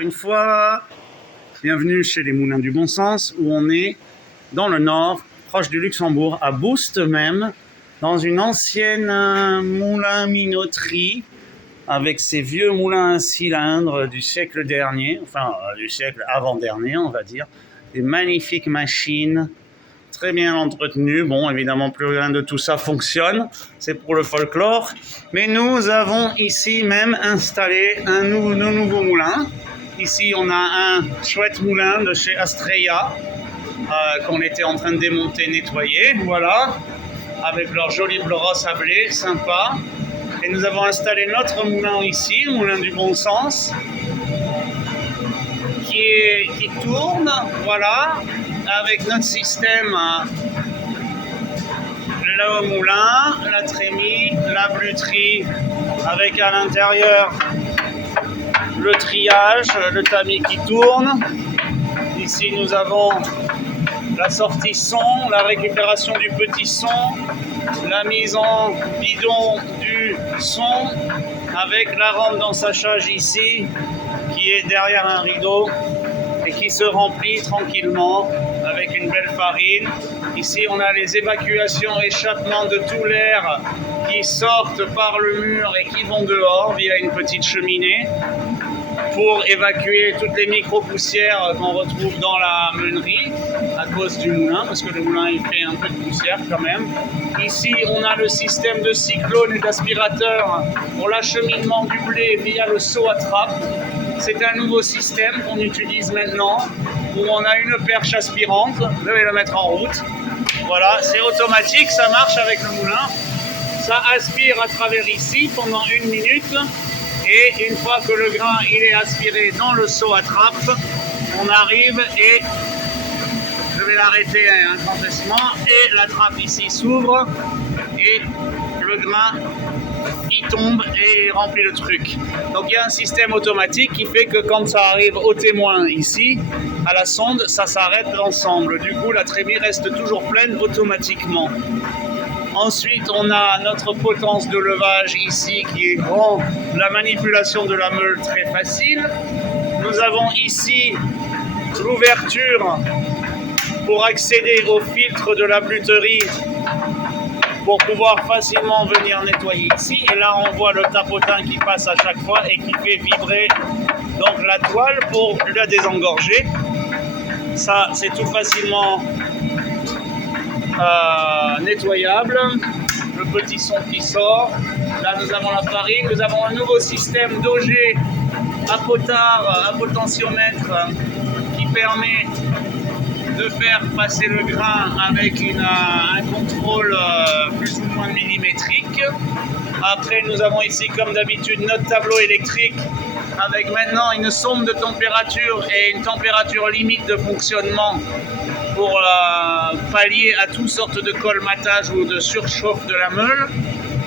Une fois, bienvenue chez les Moulins du Bon Sens, où on est dans le nord, proche du Luxembourg, à Boust même, dans une ancienne moulin-minoterie, avec ces vieux moulins à cylindres du siècle dernier, enfin du siècle avant-dernier on va dire, des magnifiques machines, très bien entretenues. Bon, évidemment plus rien de tout ça fonctionne, c'est pour le folklore, mais nous avons ici même installé nos nouveaux moulins. Ici on a un chouette moulin de chez Astrea, qu'on était en train de démonter, nettoyer, voilà, avec leur joli bleu sablé, sympa. Et nous avons installé notre moulin ici, le moulin du Bon Sens, qui tourne, voilà, avec notre système, le moulin, la trémie, la bluterie, avec à l'intérieur le triage, le tamis qui tourne. Ici nous avons la sortie son, la récupération du petit son, la mise en bidon du son, avec la rampe d'ensachage ici, qui est derrière un rideau et qui se remplit tranquillement avec une belle farine. Ici on a les évacuations, échappements de tout l'air qui sortent par le mur et qui vont dehors via une petite cheminée, pour évacuer toutes les micro-poussières qu'on retrouve dans la meunerie à cause du moulin, parce que le moulin il fait un peu de poussière quand même. Ici on a le système de cyclone et d'aspirateur pour l'acheminement du blé via le seau à trappe. C'est un nouveau système qu'on utilise maintenant, où on a une perche aspirante, je vais le mettre en route. Voilà, c'est automatique, ça marche avec le moulin. Ça aspire à travers ici pendant 1 minute. Et une fois que le grain il est aspiré dans le seau à trappe, on arrive et je vais l'arrêter un grand doucement, et la trappe ici s'ouvre et le grain il tombe et remplit le truc. Donc il y a un système automatique qui fait que quand ça arrive au témoin ici, à la sonde, ça s'arrête l'ensemble. Du coup la trémie reste toujours pleine automatiquement. Ensuite, on a notre potence de levage ici qui rend la manipulation de la meule très facile. Nous avons ici l'ouverture pour accéder au filtre de la bluterie pour pouvoir facilement venir nettoyer ici. Et là, on voit le tapotin qui passe à chaque fois et qui fait vibrer donc la toile pour la désengorger. Ça, c'est tout facilement nettoyable. Le petit son qui sort. Là nous avons la farine, nous avons un nouveau système d'auger à potard, à potentiomètre, qui permet de faire passer le grain avec un contrôle plus ou moins millimétrique. Après nous avons ici comme d'habitude notre tableau électrique avec maintenant une sonde de température et une température limite de fonctionnement pour pallier à toutes sortes de colmatage ou de surchauffe de la meule.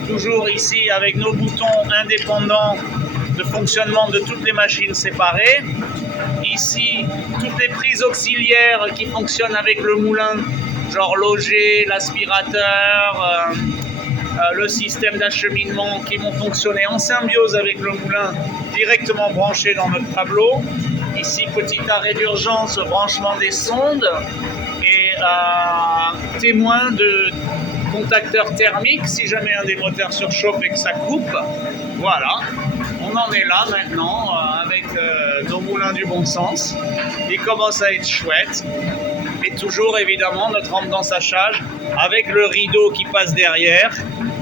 Toujours ici avec nos boutons indépendants de fonctionnement de toutes les machines séparées. Ici, toutes les prises auxiliaires qui fonctionnent avec le moulin, genre l'auger, l'aspirateur, le système d'acheminement qui vont fonctionner en symbiose avec le moulin, directement branché dans notre tableau. Ici, petit arrêt d'urgence, branchement des sondes et témoin de contacteurs thermiques si jamais un des moteurs surchauffe et que ça coupe. Voilà, on en est là maintenant avec nos moulins du Bon Sens. Il commence à être chouette. Et toujours évidemment notre rampe d'ensachage avec le rideau qui passe derrière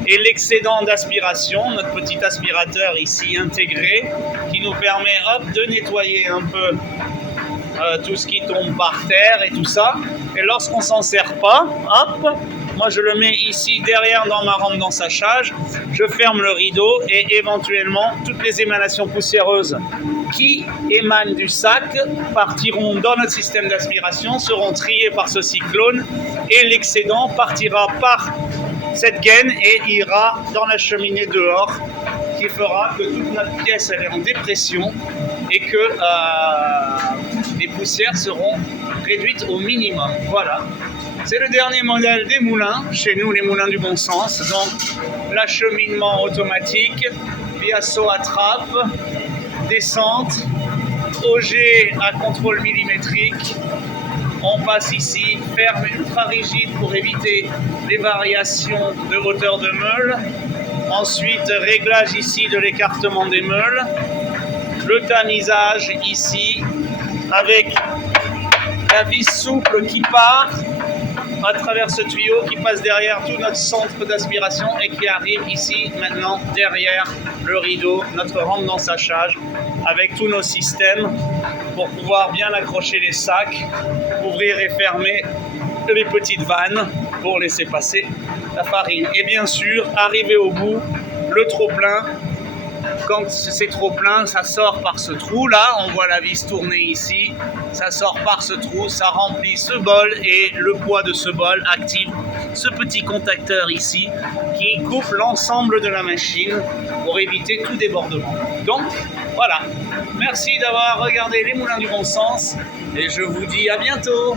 et l'excédent d'aspiration, notre petit aspirateur ici intégré qui nous permet de nettoyer un peu tout ce qui tombe par terre et tout ça. Et lorsqu'on s'en sert pas, hop, moi je le mets ici derrière dans ma rampe d'ensachage, je ferme le rideau et éventuellement toutes les émanations poussiéreuses qui émanent du sac partiront dans notre système d'aspiration, seront triées par ce cyclone et l'excédent partira par cette gaine et ira dans la cheminée dehors, qui fera que toute notre pièce elle est en dépression et que les poussières seront réduites au minimum. Voilà. C'est le dernier modèle des moulins, chez nous les moulins du Bon Sens, donc l'acheminement automatique via seau à trappe, descente, auger à contrôle millimétrique. On passe ici, ferme ultra rigide pour éviter les variations de hauteur de meule. Ensuite, réglage ici de l'écartement des meules. Le tamisage ici, avec la vis souple qui part à travers ce tuyau, qui passe derrière tout notre centre d'aspiration et qui arrive ici maintenant derrière le rideau, notre rampe d'ensachage, avec tous nos systèmes pour pouvoir bien accrocher les sacs, ouvrir et fermer les petites vannes pour laisser passer la farine. Et bien sûr, arriver au bout, le trop-plein. Quand c'est trop plein, ça sort par ce trou là, on voit la vis tourner ici, ça sort par ce trou, ça remplit ce bol et le poids de ce bol active ce petit contacteur ici qui coupe l'ensemble de la machine pour éviter tout débordement. Donc voilà, merci d'avoir regardé les moulins du bon sens et je vous dis à bientôt.